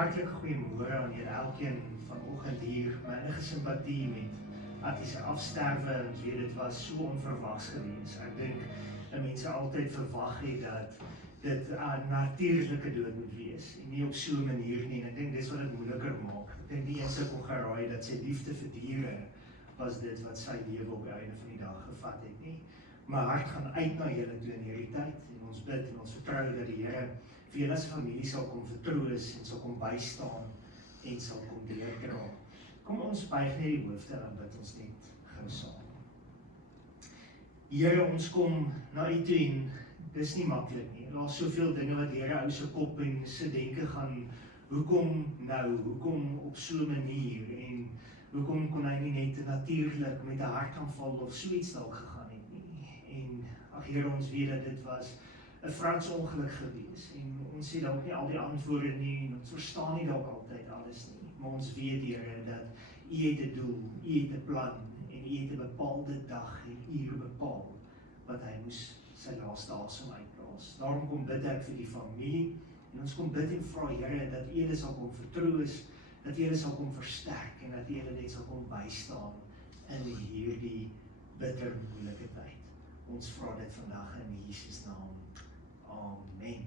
Hartlik goeiemôre aan julle elkeen vanoggend hier. My innige simpatie met Attie se afsterwe. Ons weet dit was so onverwags geweest. Ek dink dat mense altyd verwag het dat dit 'n natuurlike dood moet wees en nie op so 'n manier nie. En ek dink dis wat dit moeiliker maak. Ek dink nie eens ek kon geraai dat sy liefde vir diere was dit wat sy lewe op die einde van die dag gevat het nie. My hart gaan uit na julle toe in hierdie tyd en ons bid en ons vertrou dat die Here vir julle as familie sal kom vertroos en sal kom bystaan en sal kom deurdra. Kom ons buig net die hoofde en bid ons net gou saam. Here, ons kom na U toe en dis nie maklik nie. Daar's soveel dinge wat die Here ou se kop en se denke gaan, hoekom nou, hoekom op so 'n manier en hoekom kon hy nie net natuurlik met 'n hartaanval of so iets dalk gegaan het nie. En ag Here, ons weet dat dit was 'n Frans ongeluk gewees en ons sê dalk nie al die antwoorde nie en ons verstaan nie dalk altyd alles nie, maar ons weet Here dat U het 'n doel, U het 'n plan en U het 'n bepaalde dag en uur bepaal wat hy moes sy laaste asem uitblaas. Daarom kom bid ek vir die familie en ons kom bid en vra Here dat U hulle sal kom vertroos, dat U hulle sal kom versterk en dat U hulle net sal kom bystaan in hierdie bitter moeilike tyd. Ons vra dit vandag in Jesus naam. Amen.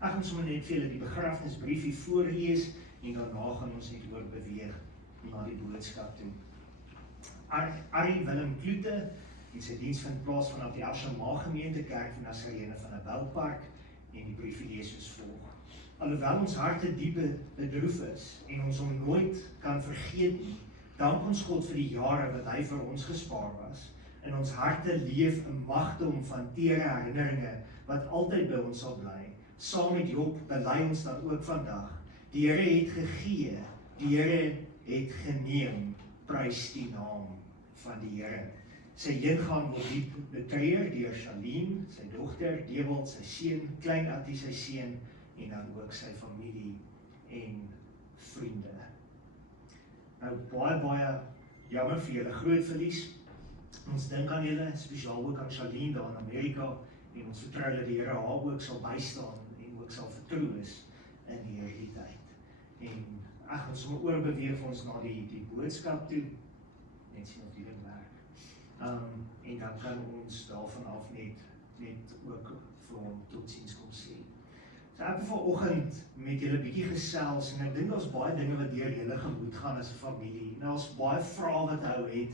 Ek gaan sommer net vir julle die begrafnisbriefie voorlees en daarna gaan ons net oorbeweeg na die boodskap toe. Arie Willem Kloete en sy diens vind plaas vanaf die Ashama Gemeente Kerk van Nazarene van 'n Boupark en die briefie lees soos volg. Alhoewel ons harte diep bedroef is en ons hom nooit kan vergeet nie, dank ons God vir die jare wat hy vir ons gespaar was. In ons harte leef 'n magdom van tere herinneringe wat altyd by ons sal bly. Saam met Job bely ons dan ook vandag. Die Here het gegee, die Here het geneem, prys die naam van die Here. Sy heengaan word diep betreur deur Charlene, sy dogter, Dewald, sy seun, klein Attie, sy seun en dan ook sy familie en vriende. Nou baie jammer vir julle groot verlies. Ons dink aan julle, spesiaal ook aan Charlene daar in Amerika en ons vertrou dat die Here haar ook sal bystaan en ook sal vertroos in hierdie tyd. En ek gaan sommer oorbeweeg ons na die boodskap toe, net sien of die ding werk. En dan kan ons daarvan af net ook vir hom totsiens kom sê. So ek wil vanoggend met julle bietjie gesels en ek dink daar's baie dinge wat deur julle gemoed gaan as 'n familie. En daar's baie vrae wat hou het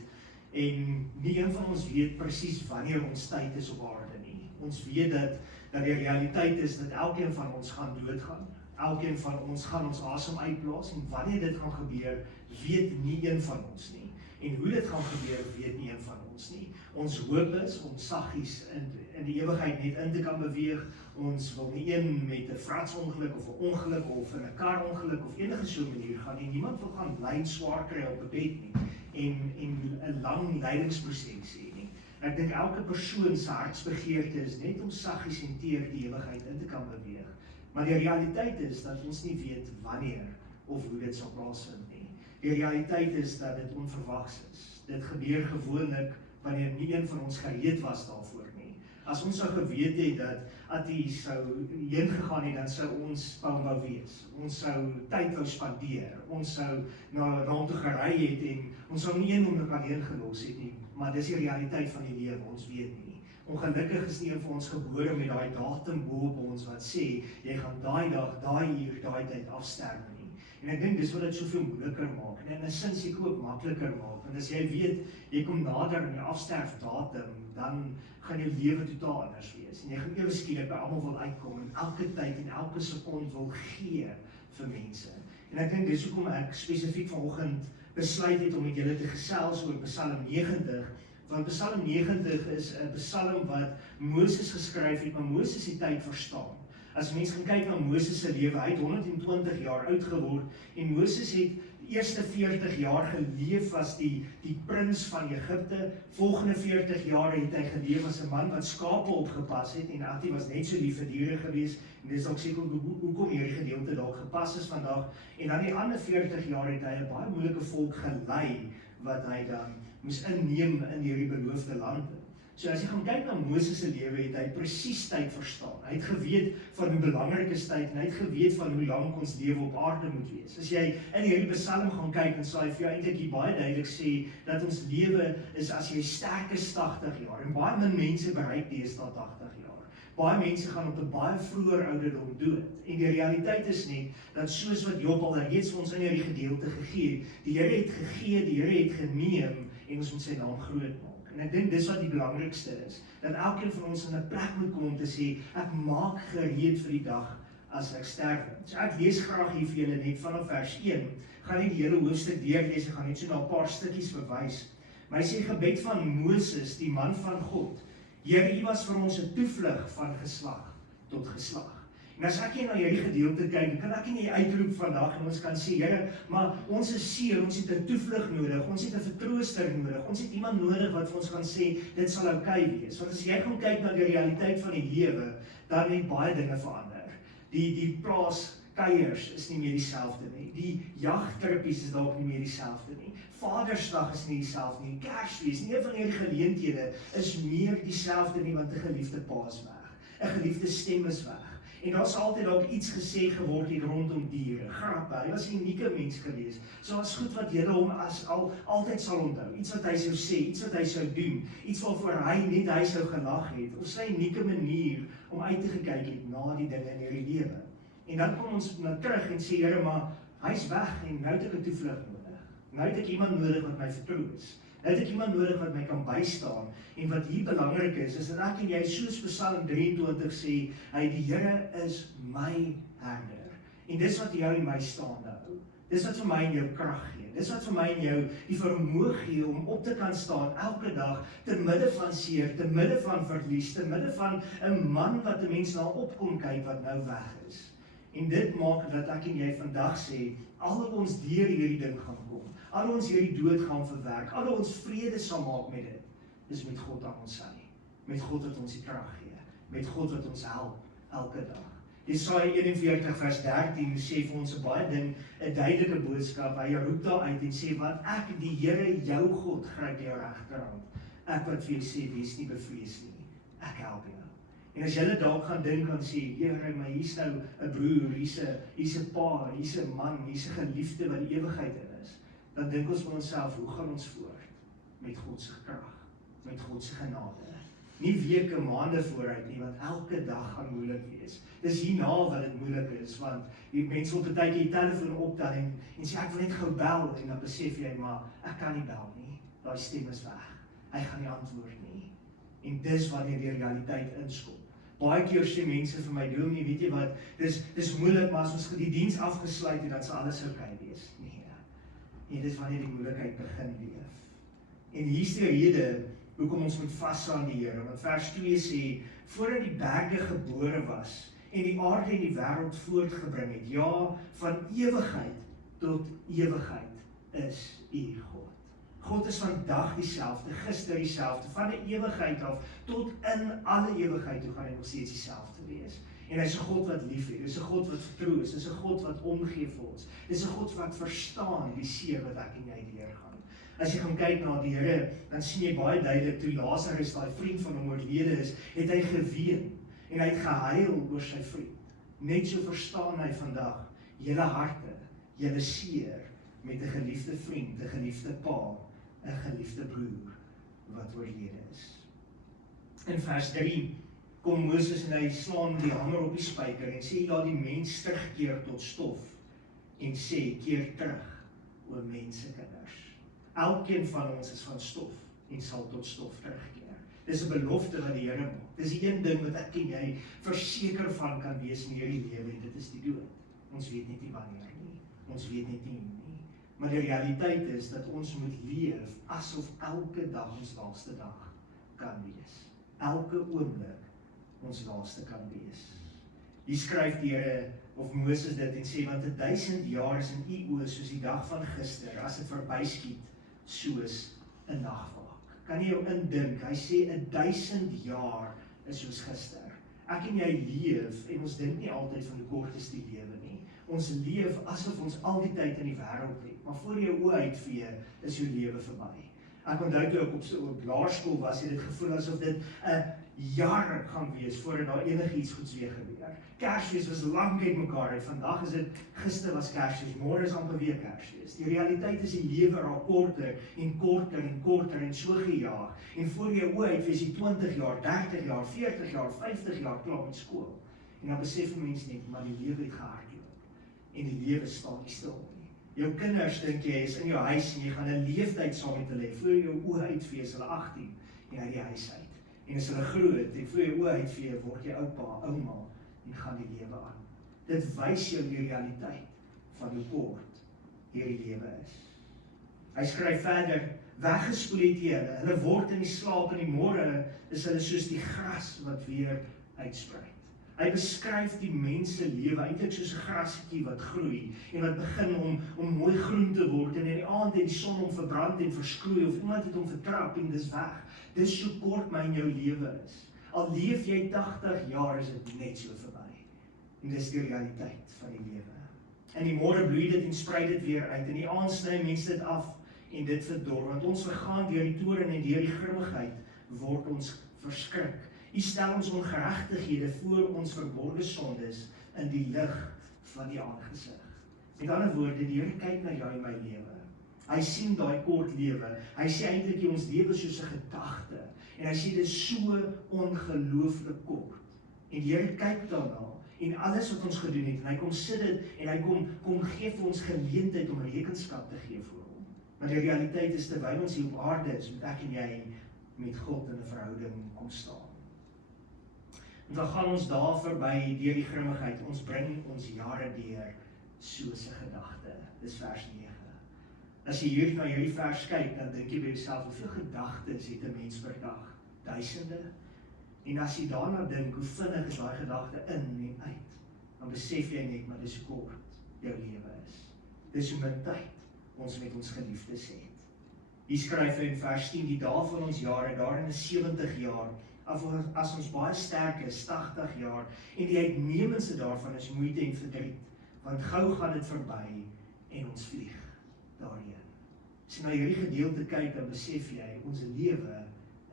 en nie een van ons weet presies wanneer ons tyd is op aarde nie. Ons weet dat die realiteit is dat elkeen van ons gaan doodgaan. Elkeen van ons gaan ons asem uitblaas en wanneer dit gaan gebeur, weet nie een van ons nie. En hoe dit gaan gebeur, weet nie een van ons nie. Ons hoop is om saggies in die ewigheid net in te kan beweeg. Ons wil nie een met 'n fratsongeluk of 'n ongeluk of in 'n karongeluk of enige so 'n manier gaan nie. Niemand wil gaan ly swaar kry op 'n bed nie en 'n lang lydingsproses hê nie. Ek dink elke persoon se hartsbegeerte is net om saggies en teer die ewigheid in te kan beweeg. Maar die realiteit is dat ons nie weet wanneer of hoe dit sal plaasvind nie. Die realiteit is dat dit onverwags is. Dit gebeur gewoonlik wanneer nie een van ons gereed was daarvoor nie. As ons sou geweet het dat Attie sou heen gegaan het, dan sou ons by hom wou wees. Ons sou tyd wou spandeer. Ons sou na hom toe gery het en ons sou nie een oomblik alleen gelos het nie. Maar dis die realiteit van die lewe, ons weet nie. Ongelukkig is nie een van ons gebore met daai datum bo op ons wat sê, jy gaan daai dag, daai uur, daai tyd afsterwe nie. En ek dink dis wat dit soveel moeiliker maak en in 'n sin seker ook makliker maak. Want as jy weet, jy kom nader aan die afsterfdatum, dan gaan jou lewe totaal anders wees. En jy gaan ewe skielik by almal wil uitkom en elke tyd en elke sekond wil gee vir mense. En ek dink dis hoekom ek spesifiek vanoggend besluit het om met julle te gesels oor Psalm 90, want Psalm 90 is 'n psalm wat Moses geskryf het, maar Moses het tyd verstaan. As mens gaan kyk na Moses se lewe, hy het 120 jaar oud geword en Moses het die eerste 40 jaar geleef as die prins van Egipte. Volgende 40 jaar het hy geleef as 'n man wat skape opgepas het en Attie was net so lief vir diere gewees en dis dalk seker hoekom hierdie gedeelte dalk gepas is vandag. En dan die ander 40 jaar het hy 'n baie moeilike volk gelei wat hy dan moes inneem in hierdie beloofde land. So as jy gaan kyk na Moses se lewe, het hy presies tyd verstaan. Hy het geweet van hoe belangrik is tyd en hy het geweet van hoe lank ons lewe op aarde moet wees. As jy in hierdie Psalm gaan kyk, dan sal hy vir jou eintlik hier baie duidelik sê dat ons lewe is as jy sterk is 80 jaar en baie min mense bereik deesdae 80 jaar. Baie mense gaan op 'n baie vroeër ouderdom dood. En die realiteit is net dat soos wat Job al reeds vir ons in hierdie gedeelte gegee het, die Here het gegee, die Here het geneem en ons moet sy naam groot maak. En ek dink dis wat die belangrikste is, dat elkeen van ons in 'n plek moet kom om te sê, ek maak gereed vir die dag as ek sterwe. So ek lees graag hier vir julle net vanaf vers 1, gaan nie die hele hoofstuk deurlees, ek gaan net so na 'n paar stukkies verwys. Maar hy sê gebed van Moses, die man van God, Here, U was vir ons 'n toevlug van geslag tot geslag. En as ek hier na hierdie gedeelte kyk, kan ek nie uitroep vandag en ons kan sê, Here, maar ons is seer, ons het 'n toevlug nodig, ons het 'n vertrooster nodig, ons het iemand nodig wat vir ons gaan sê, dit sal oukei wees. Want as jy gaan kyk na die realiteit van die lewe, dan het baie dinge verander. Die plaaskeiers is nie meer dieselfde nie. Die jagtrippies is dalk nie meer dieselfde nie. Vadersdag is nie dieselfde nie. Kersfees, nie een van hierdie geleenthede is meer dieselfde nie, want 'n geliefde pa is weg. 'n Geliefde stem is weg. En daar sal altyd dalk iets gesê geword het rondom diere, grappe. Hy was 'n unieke mens gewees. So as goed wat julle hom altyd sal onthou. Iets wat hy sou sê, iets wat hy sou doen, iets waarvoor hy sou gelag het, of sy unieke manier om uit te gekyk het na die dinge in hierdie lewe. En dan kom ons na terug en sê, Here, maar hy's weg en nou het ek 'n toevlug nodig. Nou het ek iemand nodig wat my vertroos. Nou het ek iemand nodig wat my kan bystaan. En wat hier belangrik is dat ek en jy soos Psalm 23 sê, die Here is my herder. En dis wat jou en my staande hou. Dis wat vir my en jou krag gee. Dis wat vir my en jou die vermoë gee om op te kan staan elke dag, te midde van seer, te midde van verlies, te midde van 'n man wat 'n mens na opkom kyk wat nou weg is. En dit maak dat ek en jy vandag sê, al ons deur hierdie ding gaan kom, al ons hierdie dood gaan verwerk, al ons vrede sal maak met dit, is met God aan ons sy, met God wat ons die krag gee, met God wat ons help, elke dag. Jesaja 41 vers 13 sê vir ons 'n baie ding, 'n duidelike boodskap, hy roep daar uit en sê, want ek, die Here, jou God, gryp jou regterhand, ek wat vir jou sê, wees nie bevrees nie, ek help jou. En as julle dalk gaan dink en sê, Here, maar hier's nou 'n broer, hier's 'n pa, hier's 'n man, hier's 'n geliefde wat die ewigheid in is, dan dink ons vir onsself, hoe gaan ons voort? Met God se krag, met God se genade. Nie weke, maande vooruit nie, want elke dag gaan moeilik wees. Dis hierna wat dit moeilik is, want die mense wil partykeer die telefoon optel en sê, ek wil net gou bel, en dan besef jy, maar ek kan nie bel nie, daai stem is weg, hy gaan nie antwoord nie. En dis wanneer die realiteit inskop. Baie keer sê mense vir my, Dominee, weet jy wat, dis moeilik, maar as ons die diens afgesluit het, dan sal alles oukei wees. Nee, dis wanneer die moeilikheid begin leef. En hier's die rede hoekom ons moet vashou aan die Here, want vers 2 sê, voordat die berge gebore was, en die aarde en die wêreld voortgebring het, ja, van ewigheid tot ewigheid is U God. God is vandag dieselfde, gister dieselfde, van die ewigheid af, tot in alle ewigheid toe gaan hy nog steeds dieselfde wees. En hy's 'n God wat lief het, hy's 'n God wat vertroos, hy's 'n God wat omgee vir ons, hy's 'n God wat verstaan die seer wat ek en jy deurgaan. As jy gaan kyk na die Here, dan sien jy baie duidelik, toe Lazarus, daai vriend van hom oorlede is, het hy geween, en hy het gehuil oor sy vriend. Net so verstaan hy vandag, julle harte, julle seer, met 'n geliefde vriend, 'n geliefde pa, 'n geliefde broer, wat oorlede is. In vers 3, kom Moses en hy slaan die hamer op die spyker, en sê, laat die mens terugkeer tot stof, en sê, keer terug, o mensekinders. Elkeen van ons is van stof, en sal tot stof terugkeer. Dis 'n belofte wat die Here maak. Dis die een ding wat ek en jy verseker van kan wees in hierdie lewe, en dit is die dood. Ons weet net nie wanneer nie, ons weet net nie. Maar die realiteit is dat ons moet leef asof elke dag ons laaste dag kan wees. Elke oomblik ons laaste kan wees. Hier skryf die Here of Moses dit en sê, want 1000 jaar is in U oë soos die dag van gister, as dit verbyskiet soos 'n nagwaak. Kan jy jou indink? Hy sê 1000 jaar is soos gister. Ek en jy leef, en ons dink nie altyd van hoe kort is die lewe nie. Ons leef asof ons al die tyd in die wêreld het, maar voor jou oë uitvee is jou lewe verby. Ek onthou toe ek op laerskool was, het dit gevoel asof dit 'n jaar gaan wees voordat daar enigiets goeds weer gebeur. Kersfees was lank uitmekaar uit. Vandag is dit, gister was Kersfees, môre is amper weer Kersfees. Die realiteit is die lewe raak korter en korter en korter en so gejaag. En voor jou oë uit wees jy 20 jaar, 30 jaar, 40 jaar, 50 jaar klaar met skool. En dan besef 'n mens net, maar die lewe het gehardloop. En die lewe staan nie stil nie. Jou kinders dink jy is in jou huis en jy gaan 'n leeftyd saam met hulle hê. Voor jou oë uitfees, hulle 18 en uit die huis uit. En as hulle groot en voor jou oë uitfees, word jy oupa, ouma en gaan die lewe aan. Dit wys jou die realiteit van hoe kort hierdie lewe is. Hy skryf verder, weggespoel het jy hulle, hulle word in die slaap in die môre is hulle soos die gras wat weer uitsprei. Hy beskryf die mens se lewe eintlik soos 'n grassetjie wat groei en wat begin om mooi groen te word en in die aand het die son hom verbrand en verskroei of iemand het hom vertrap en dis weg. Dis so kort my in jou lewe is. Al leef jy 80 jaar is dit net so verby. En dis die realiteit van die lewe. In die môre bloei dit en sprei dit weer uit. In die aand sny mense dit af en dit verdor, want ons vergaan deur die toorn en deur die grimmigheid word ons verskrik. U stel ons ongeregtighede voor ons verborgde sondes in die lig van die aangesig. Met ander woorde, die Here kyk na jou en my lewe. Hy sien daai kort lewe. Hy sê eintlik ons lewe soos 'n gedagte. En hy sê dit is so ongelooflik kort. En die Here kyk daarna en alles wat ons gedoen het, en hy kom sit dit en hy kom gee vir ons geleentheid om rekenskap te gee vir hom. Maar die realiteit is terwyl ons hier op aarde is, moet ek en jy met God in 'n verhouding kom staan. En dan gaan ons daar verby deur die grimmigheid. Ons bring ons jare deur soos 'n gedagte. Dis vers 9. As jy hier na hierdie vers kyk, dan dink jy by jouself, hoeveel gedagtes het 'n mens per dag? Duisende. En as jy daarna dink, hoe vinnig is daai gedagte in en uit, dan besef jy net, maar dis hoe kort jou lewe is. Dis hoe min tyd ons met ons geliefdes het. Hier skryf hy in vers 10, die dae van ons jare, daarin is 70 jaar, as ons baie sterk is, 80 jaar, en die uitnemendste daarvan is moeite en verdriet, want gou gaan dit verby, en ons vlieg daarheen. As jy na hierdie gedeelte kyk, dan besef jy, ons lewe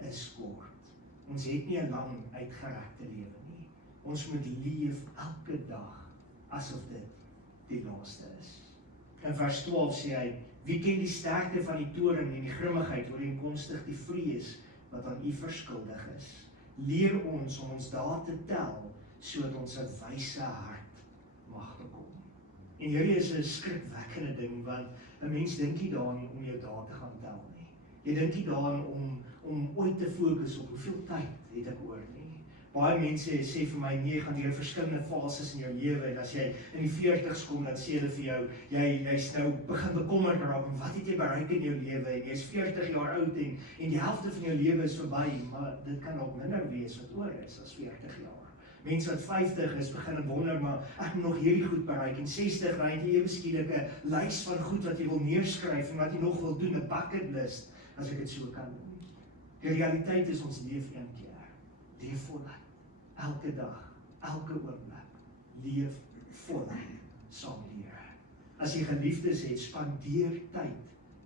is kort. Ons het nie 'n lang uitgerekte lewe nie. Ons moet leef elke dag, asof dit die laaste is. In vers 12 sê hy, wie ken die sterkte van die toorn en die grimmigheid, ooreenkomstig die vrees wat aan u verskuldig is. Leer ons om ons dae te tel, sodat ons 'n wyse hart mag bekom. En hierdie is 'n skrikwekkende ding, want 'n mens dink nie daaraan om jou dae te gaan tel nie. Jy dink nie daaraan om ooit te fokus op hoeveel tyd het ek oor nie. Baie mense sê vir my, nee, jy gaan deur verskillende fases in jou lewe, en as jy in die 40's kom, dan sê hulle vir jou, jy's nou begin bekommerd raak, en wat het jy bereik in jou lewe, en jy's 40 jaar oud, en die helfte van jou lewe is verby, maar dit kan ook minder wees wat oor is as 40 jaar. Mense wat 50 is, begin en wonder, maar ek moet nog hierdie goed bereik, en 60, dan het jy ewe skielik 'n lys van goed wat jy wil neerskryf, en wat jy nog wil doen, 'n bucket list, as ek dit so kan doen. Die realiteit is ons leef een keer, leef voluit. Elke dag, elke oomblik, leef voluit saam met die Here. As jy geliefdes het, spandeer tyd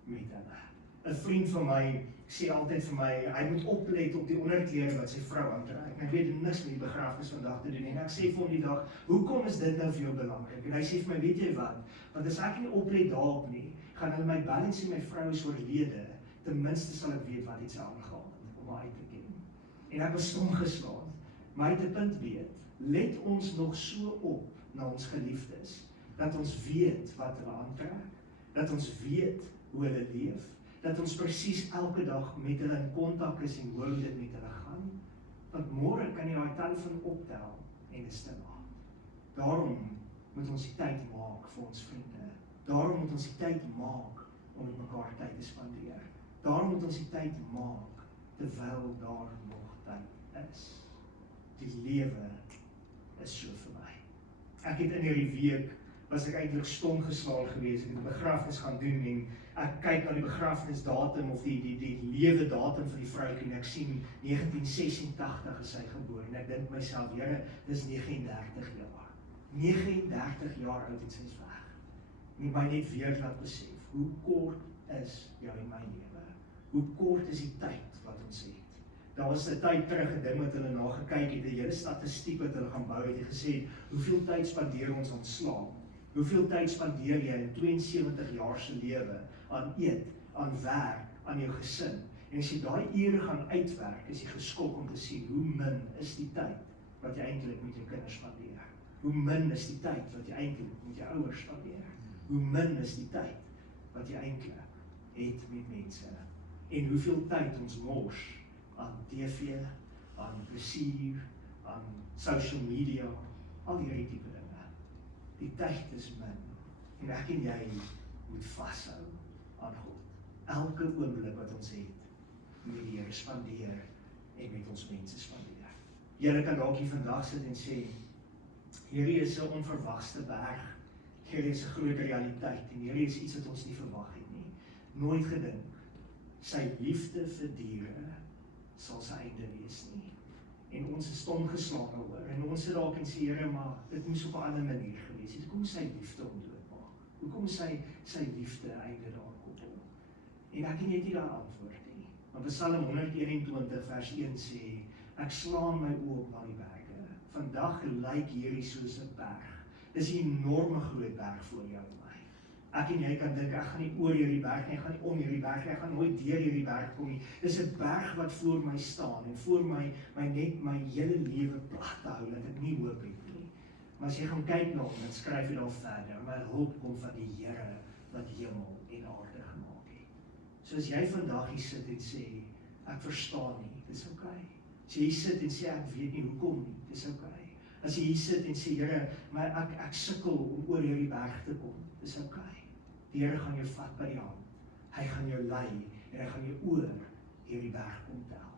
met hulle. 'n Vriend van my sê altyd vir my, hy moet oplet op die onderklere wat sy vrou aantrek. En ek weet niks met die begrafnis vandag te doen. En ek sê vir hom die dag, hoekom is dit nou vir jou belangrik? En hy sê vir my, weet jy wat? Want as ek nie oplet daarop nie, gaan hulle my bel en sê my vrou is oorlede. Ten minste sal ek weet wat iets aangaan om haar uit te ken. En ek was stom geslaan. Maar uit 'n punt weet, let ons nog so op na ons geliefdes, dat ons weet wat hulle aantrek, dat ons weet hoe hulle leef, dat ons presies elke dag met hulle in kontak is en hoe dit met hulle gaan, want môre kan jy daai telefoon optel en dit is te laat. Daarom moet ons die tyd maak vir ons vriende, daarom moet ons die tyd maak om met mekaar tyd te spandeer, daarom moet ons die tyd maak, terwyl daar nog tyd is. Die lewe is so verby. Ek het in hierdie week, was ek eintlik stom geslaan geweest, ek het 'n begrafnis gaan doen, en ek kyk na die begrafnisdatum, of die lewe datum van die vroukie, en ek sien 1986 is sy gebore, en ek dink myself, Here, dis 39 jaar. 39 jaar oud het sy is weg. En my net weer laat besef, hoe kort is jou en my lewe? hoe kort is die tyd wat ons het. Daar was 'n tyd terug 'n ding wat hulle nagekyk het, 'n hele statistiek wat hulle gaan bou het, en gesê, hoeveel tyd spandeer ons aan slaap? Hoeveel tyd spandeer jy in 72 jaar se lewe aan eet, aan werk, aan jou gesin? En as jy daai ure gaan uitwerk, is jy geskok om te sien hoe min is die tyd wat jy eintlik met jou kinders spandeer. Hoe min is die tyd wat jy eintlik met jou ouers spandeer. Hoe min is die tyd wat jy eintlik het met mense. En hoeveel tyd ons mors aan TV, aan plesier, aan social media, al hierdie tipe dinge. Die tyd is min. En ek en jy moet vashou aan God. Elke oomblik wat ons het, moet die Here spandeer en met ons mense spandeer. Julle kan dalk hier vandag sit en sê, hierdie is 'n onverwagte berg, hierdie is 'n groot realiteit, en hierdie is iets wat ons nie verwag het nie. Nooit gedink, sy liefde vir diere sal sy einde wees nie. En ons is stom geslaan oor, en ons sit dalk en sê, Here, maar dit moes op 'n ander manier gewees het. Hoekom sy liefde om doodmaak? Hoekom sy liefde einde daar koppel? En ek en jy het nie daar antwoord nie. Want Psalm 121 vers 1 sê, ek slaan my oë op na die berge. Vandag lyk hierdie soos 'n berg. Dis 'n enorme groot berg voor jou en my. Ek en jy kan dink, ek gaan nie oor hierdie berg nie, ek gaan nie om hierdie berg nie, ek gaan nooit deur hierdie berg kom nie. Dis 'n berg wat voor my staan en voor my net my hele lewe plat te hou, dat ek nie hoop het nie. Maar as jy gaan kyk na hom, dan skryf hy daar verder, my hulp kom van die Here wat hemel en aarde gemaak het. So as jy vandag hier sit en sê, ek verstaan nie, dis okay. As jy hier sit en sê, ek weet nie hoekom nie, dis okay. As jy hier sit en sê, Here, maar ek sukkel om oor hierdie berg te kom, dis okay. Die Here gaan jou vat by die hand. Hy gaan jou lei en hy gaan jou oor hierdie berg kom tel.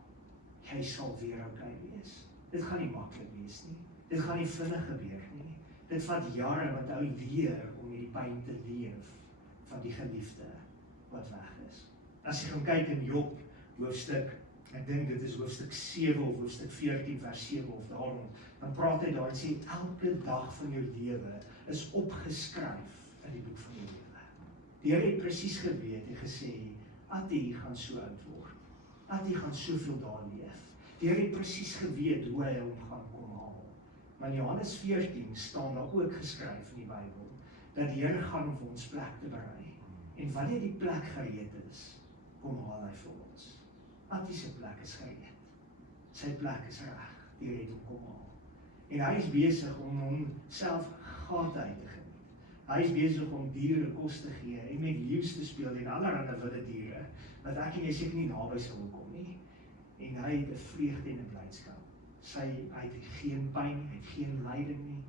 Jy sal weer okay wees. Dit gaan nie maklik wees nie. Dit gaan nie vinnig gebeur nie. Dit vat jare wat ou leer om hierdie pyn te leef van die geliefde wat weg is. As jy gaan kyk in Job hoofstuk, ek dink dit is hoofstuk 7 of hoofstuk 14 vers 7 of daarom, dan praat hy daar en sê, elke dag van jou lewe is opgeskryf in die boek van jou lewe. Die Here het presies geweet en gesê, Atti gaan so oud word. Atti gaan soveel daar leef. Die Here het presies geweet hoe hy hom gaan kom haal. Maar in Johannes 14 staan daar ook geskryf in die Bybel, dat die Here gaan om vir ons plek te berei. En wanneer die plek gereed is, kom haal hy vir ons. Atti se plek is gereed. Sy plek is reg. Die Here het hom kom haal. En hy is besig om homself gate uit te gee. Hy is besig om diere kos te gee en met leeu's te speel en allerlei wilde diere, wat ek en jy seker nie naby sou kom nie. En hy het 'n vreugde en 'n blydskap. Hy het geen pyn, hy het geen lyding nie.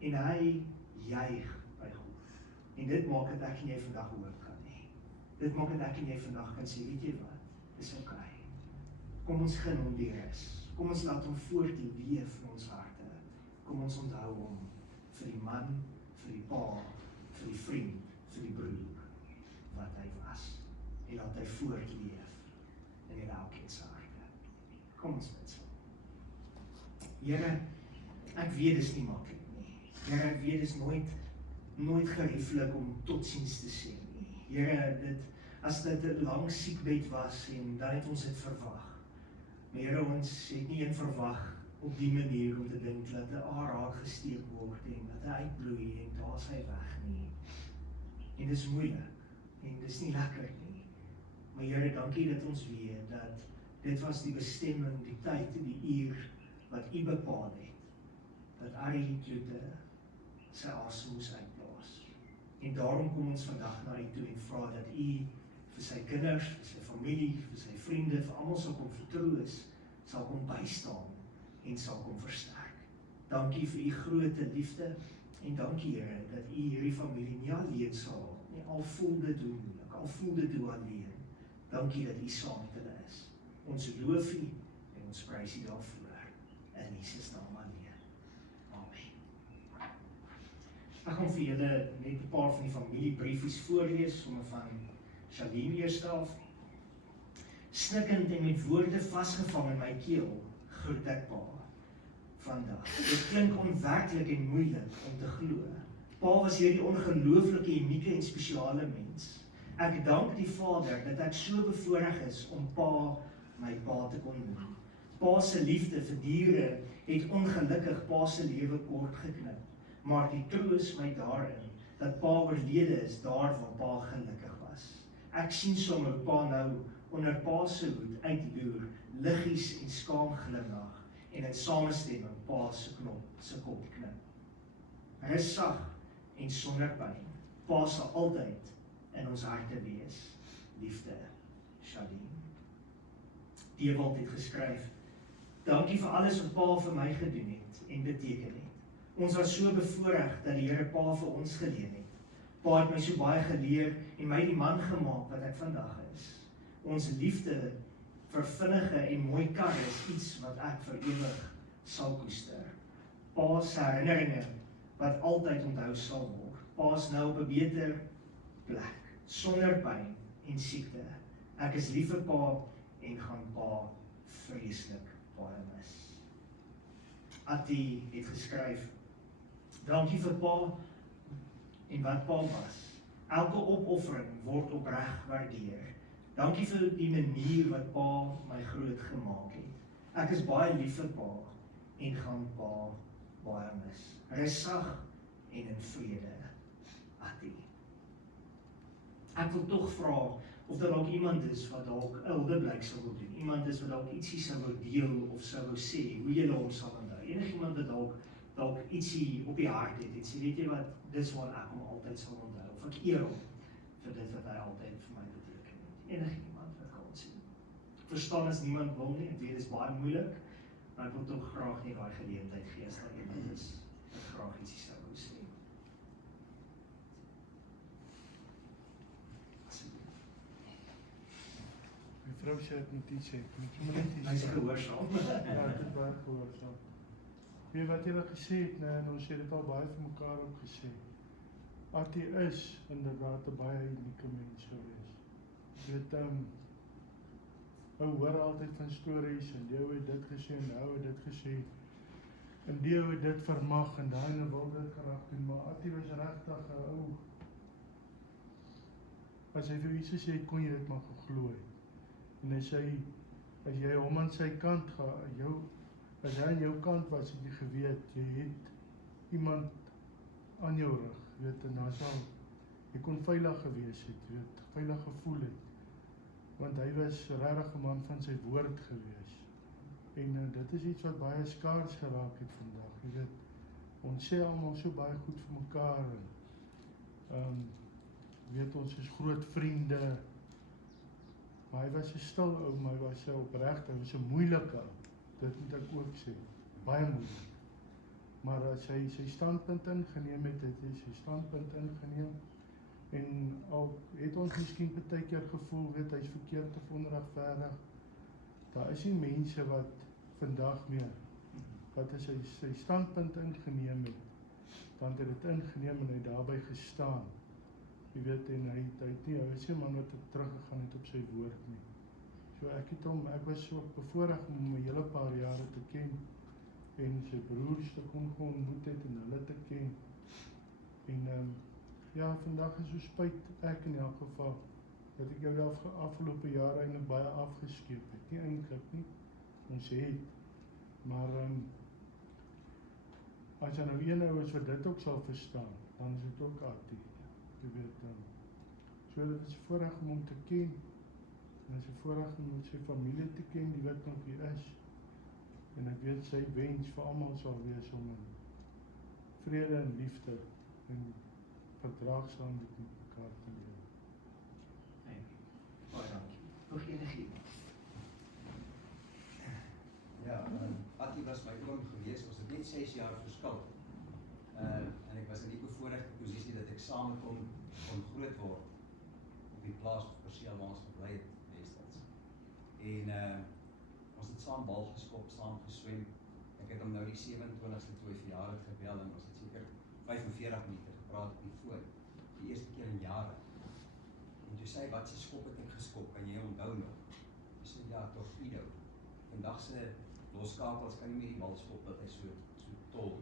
En hy juig by God. En dit maak dat ek en jy vandag hoop kan hê. Dit maak dat ek en jy vandag kan sê, weet jy wat, dis okay. Kom ons gun hom die res. Kom ons laat hom voortdien leef in ons harte. Kom ons onthou hom vir die man, vir die pa, vir die vriend, vir die broer, wat hy was. En laat hy voortleef in elkeen se harte. Kom ons bid so. Here, ek weet dis nie maklik nie. Here, ek weet dis nooit gerieflik om totsiens te sê nie. Here, as dit 'n lang siekbed was en dan het ons dit verwag. Maar Here, ons het nie een verwag op die manier om te dink dat 'n aar uitgesteek word en dat hy uitbloei en daar is hy weg nie. En dis moeilik en dis nie lekker nie. Maar Here, dankie dat ons weet dat dit was die bestemming, die tyd en die uur wat U bepaal het, dat Arie Klute sy asem moes uitblaas. En daarom kom ons vandag na U toe en vra dat U vir sy kinders, vir sy familie, vir sy vriende, vir almal sal kom vertroos, sal kom bystaan en sal kom versterk. Dankie vir U groot liefde en dankie Here dat U hierdie familie nie alleen sal nie, al voel dit hoe moeilik, al voel dit hoe alleen. Dankie dat U saam met hulle is. Ons loof U en ons prys U daarvoor. In Jesus naam alleen. Amen. Ek gaan vir julle net 'n paar van die familiebriefies voorlees, somme van Shalim eerste af. Snikkend en met woorde vasgevang in my keel, groet ek pa vandag. Dit klink onwerklik en moeilik om te glo. Pa was hierdie ongelooflike, unieke en spesiale mens. Ek dank die Vader dat ek so bevoorreg is om my pa te kon noem. Pa se liefde vir diere het ongelukkig pa se lewe kort geknip, maar die troos my daarin dat pa oorlede is daar waar pa gelukkig was. Ek sien sommer pa nou onder pa se hoed uitloer, liggies en skaam glimlag en in samestemming pa se kop knip. Rus sag en sonder pyn. Pa sal altyd in ons harte wees. Liefde, Shadeen. Dewald het geskryf: Dankie vir alles wat pa vir my gedoen het en beteken het. Ons was so bevoorreg dat die Here pa vir ons geleen het. Pa het my so baie geleer en my die man gemaak wat ek vandag is. Ons liefde vir vinnige en mooi kar is iets wat ek vir ewig sal koester. Pa se herinneringe wat altyd onthou sal word. Pa's nou op 'n beter plek, sonder pyn en siekte. Ek is lief vir pa en gaan pa vreeslik baie mis. Atti het geskryf: Dankie vir pa en wat pa was. Elke opoffering word opreg waardeer. Dankie vir die manier wat pa my groot gemaak het. Ek is baie lief vir pa en gaan pa baie mis. Rus sag en in vrede. Atti. Ek wil tog vra of daar dalk iemand is wat dalk 'n huldeblyk sou wil doen. Iemand is wat dalk ietsie sou wou deel of sou wou sê hoe julle hom sal onthou. Enigiemand wat dalk ietsie op die hart het. Dit sê, weet jy wat, dis waar ek hom altyd sal onthou. Of ek eer hom vir dit wat hy altyd vir my beteken het. Enigiemand wat kan sê. Ek verstaan as niemand wil nie, ek weet dit is baie moeilik, maar ek wil tog graag nie daai geleentheid gee as daar iemand is wat graag ietsie sou wou sê. My vrou sê ek moet iets sê, moet sommer net iets Hy is sê. gehoorsaam. Ja, ek het baie gehoorsaam. Weet wat julle gesê het, nee, en ons het dit al baie vir mekaar ook gesê. Atti is inderdaad 'n baie unieke mens gewees. Jy weet, ou hoor altyd van stories en die ou het dit gesê en die ou het dit gesê. En die ou het dit vermag en daai ene wil dit graag doen, maar Atti was regtig 'n ou. As hy vir iets gesê het, kon jy dit maar geglo het. En as jy hom aan sy kant as hy aan jou kant was, het jy geweet, jy het iemand aan jou rug, weet, en daar sal, jy kon veilig gewees het, weet, veilig gevoel het, want hy was regtig 'n man van sy woord gewees. En dit is iets wat baie skaars geraak het vandag, jy weet, ons sê almal so baie goed vir mekaar, en weet, ons is groot vriende, maar hy was 'n stil ou, maar hy was 'n opregte, hy was 'n moeilike ou. Dit moet ek ook sê, baie moeilik. Maar as hy sy standpunt ingeneem het, het hy sy standpunt ingeneem. En al het ons miskien partykeer gevoel, weet, hy is verkeerd of onregverdig. Daar is nie mense wat vandag meer, wat as hy sy standpunt ingeneem het, dan het hy dit ingeneem en hy daarby gestaan. Jy weet, en hy is nie 'n man wat teruggegaan het op sy woord nie. So ek was so bevoorreg om hom 'n hele paar jare te ken, en sy broers te kon ontmoet het en hulle te ken. En ja, vandag is so spyt ek in elk geval, dat ek jou die afgelope jare eintlik baie afgeskeep het. Nie eintlik nie, ons het, maar as jy nou een ou is wat dit ook sal verstaan, dan is dit ook Atti. Jy weet, so dit is 'n voorreg om hom te ken, en dit is 'n voorreg om sy familie te ken, die wat nog hier is. En ek weet sy wens vir almal sal wees om in vrede en liefde en verdraagsaam met mekaar te leef. Nee, baie dankie. Nog enigiemand? Ja, Atti was my oom gewees, ons het net 6 jaar verskil. En ek was in die bevoorregte posisie dat ek saam met hom kon groot word op die plaas of perseel waar ons gebly het destyds. En ons het saam bal geskop, saam geswem. Ek het hom nou die 27ste toe hy verjaardag gebel en ons het seker 45 minute gepraat op die foon, die eerste keer in jare. En toe sê hy, wat se skop het ek geskop, kan jy onthou nog? Ek sê, ja, torpedo. Vandag se loskapels kan nie meer die bal skop dat hy so tol.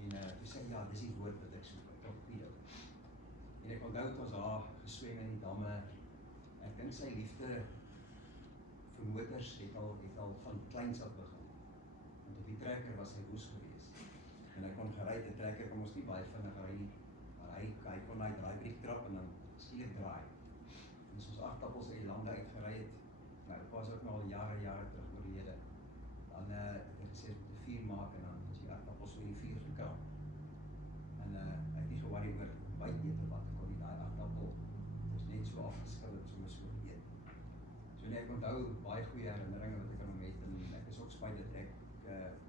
En toe sê hy, ja, dis die woord wat ek soek, torpedo. En ek onthou het ons daar geswem in die damme. Ek dink sy liefde vir motors het al van kleins af begin. Want op die trekker was hy woes geweest. En hy kon gery, die trekker kon ons nie baie vinnig ry nie. Maar hy kon hy draai by die trap en dan skielik draai. En soos 8 appels uit die lande uitgery het, nou dit was ook nou al jare terug oorlede. Dan het hy gesê met 'n vuur maak en dan het die aardappels oor die vuur gekrap. En hy het nie geworry oor baie ete wat kon die daai aardappel. Dit is net so afgeskil en sommer so eet. So nee, ek onthou baie goeie herinneringe wat ek aan hom het en ek is ook spyt dat ek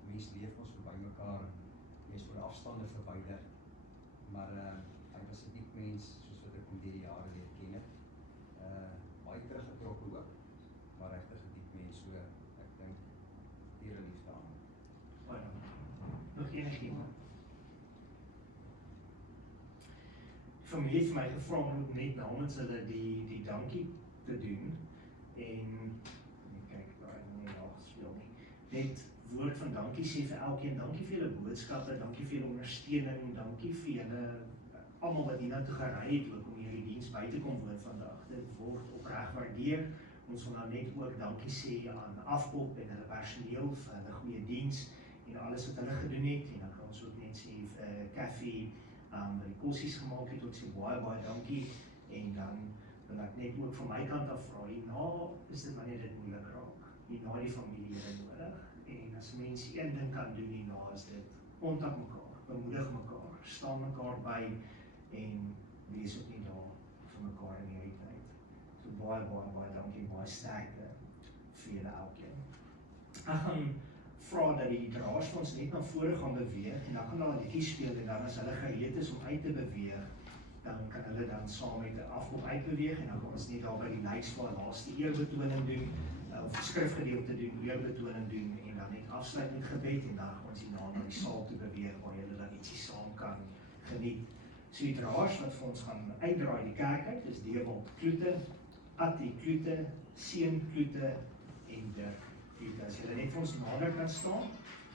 mense leef ons verby mekaar, mense oor afstande verwyder. Maar hy was 'n diep mens soos wat ek hom deur die jare leer ken het. Baie teruggetrokke ook, maar regtig 'n diep mens, so ek dink diere liefde aan. Baie nog enigiemand? Die familie het vir my gevra om net namens hulle die dankie te doen en kyk daar nie nagespeel nie. Net woord van dankie sê vir elkeen, dankie vir julle boodskappe, dankie vir julle ondersteuning, dankie vir julle almal wat hiernatoe gery het ook om hierdie diens by te kom woon vandag. Dit word opreg waardeer. Ons wil nou net ook dankie sê aan Afpop en hulle personeel vir hulle goeie diens en alles wat hulle gedoen het. En dan kan ons ook net sê vir Kathy wat die kossies gemaak het, ook sê baie dankie. En dan wil ek net ook van my kant af vra, hierna is dit wanneer dit moeilik raak. Hierna die familie nodig. En as mense een ding kan doen hierna is dit kontak mekaar, bemoedig mekaar, staan mekaar by en wees ook nie daar vir mekaar in hierdie tyd. So baie dankie, baie sterkte vir julle elkeen. Ek gaan vra dat die draers vir ons net na vore gaan beweeg en dan gaan hulle 'n liedjie speel en dan as hulle gereed is om uit te beweeg, dan kan hulle dan saam met 'n Afpop uitbeweeg en dan gaan ons net daar by die leidspaal laaste eerbetoning doen, of skrifgedeelte doen, eerbetoning doen en dan net afsluit met gebed en dan gaan ons hierna na die saal toe beweeg waar julle dan ietsie saam kan geniet. So die draers wat vir ons gaan uitdraai die kerk uit, is Dewald Kloete, Attie Kloete, Sean Kloete en Dirk Kloete. As julle net vir ons nader kan staan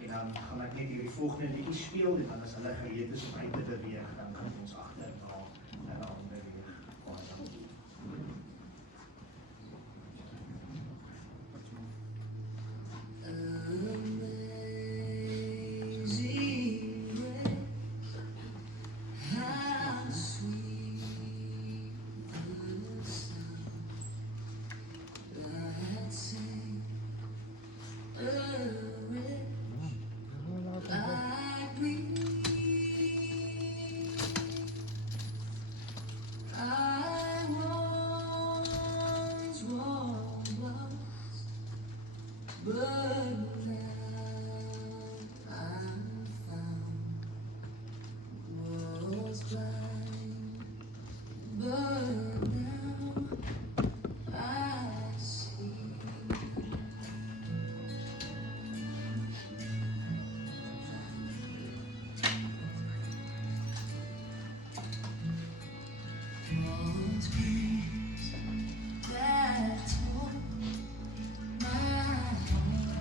en dan gaan ek net hierdie volgende liedjie speel en dan as hulle gereed is om uit te beweeg, dan kan ons agterna hulle aanbeweeg. Baie dankie. That tore my heart.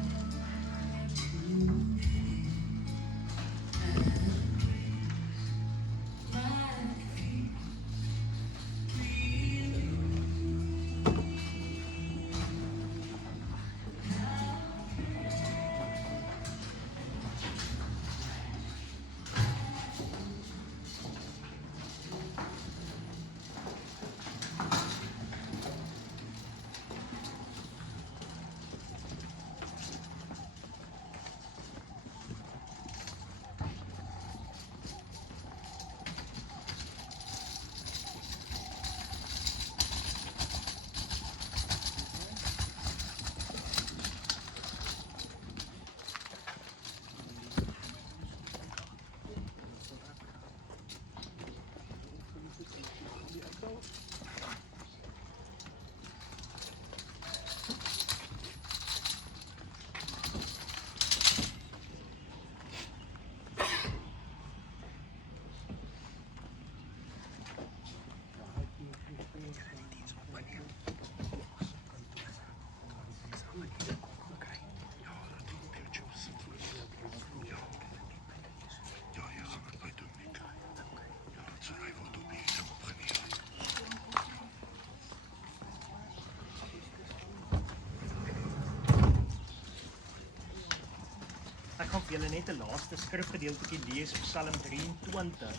vir julle net 'n laaste skrifgedeeltjie lees, Psalm 23.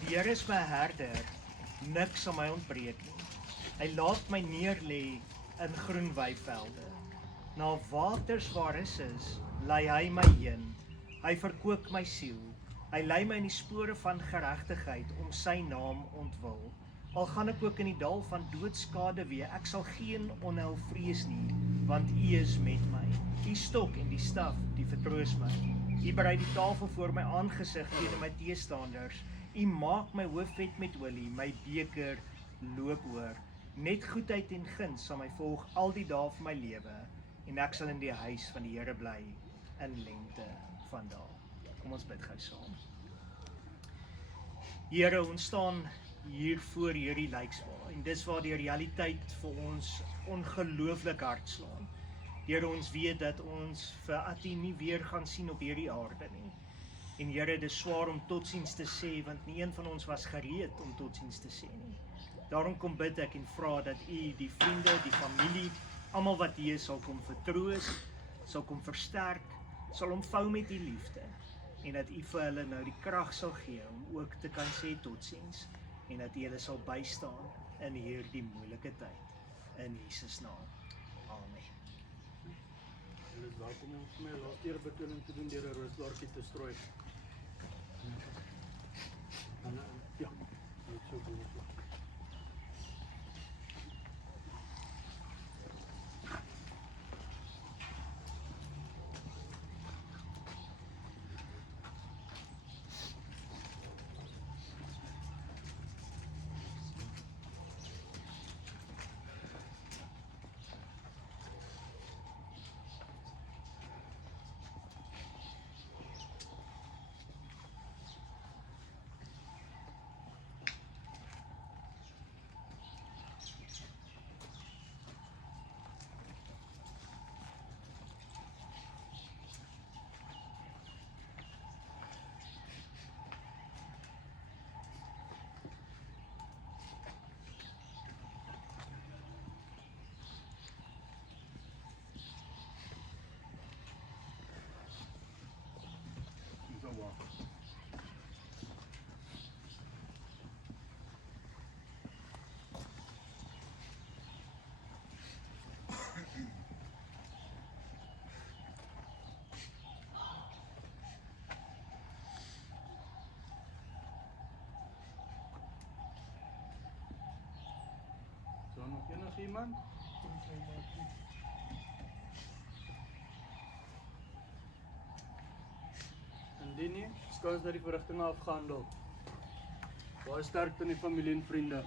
Die Here is my herder, niks sal my ontbreek nie. Hy laat my neerlê in groen weivelde. Na waters waar rus is, lei hy my heen. Hy verkoop my siel. Hy lei my in die spore van geregtigheid om sy naam ontwil. Al gaan ek ook in die dal van doodskade wee, ek sal geen onheil vrees nie, want U is met my. U stok en die staf, die vertroos my. U berei die tafel voor my aangesig teenoor my teestanders. U maak my hoof vet met olie, my beker loop oor. Net goedheid en guns sal my volg al die dae van my lewe, en ek sal in die huis van die Here bly in lengte van dae. Kom ons bid gou saam. Here, ons staan hier voor hierdie lijkspaal, en dis waar die realiteit vir ons ongelooflik hard slaan. Here, ons weet dat ons vir Attie nie weer gaan sien op hierdie aarde nie. En Here, dis swaar om totsiens te sê, want nie een van ons was gereed om totsiens te sê nie. Daarom kom bid ek en vra dat U die vriende, die familie, almal wat hier is, sal kom vertroos, sal kom versterk, sal omvou met U liefde, en dat U vir hulle nou die krag sal gee om ook te kan sê totsiens, en dat U hulle sal bystaan in hierdie moeilike tyd. In Jesus naam. Amen. Julle is welkom om vir my 'n laaste betoning te doen deur 'n roosblaartjie te strooi. Ja, net so goed. So, nog iemand? Indien nie, skans dat die verrigtinge afgehandel. Baie sterkte aan die familie en vriende.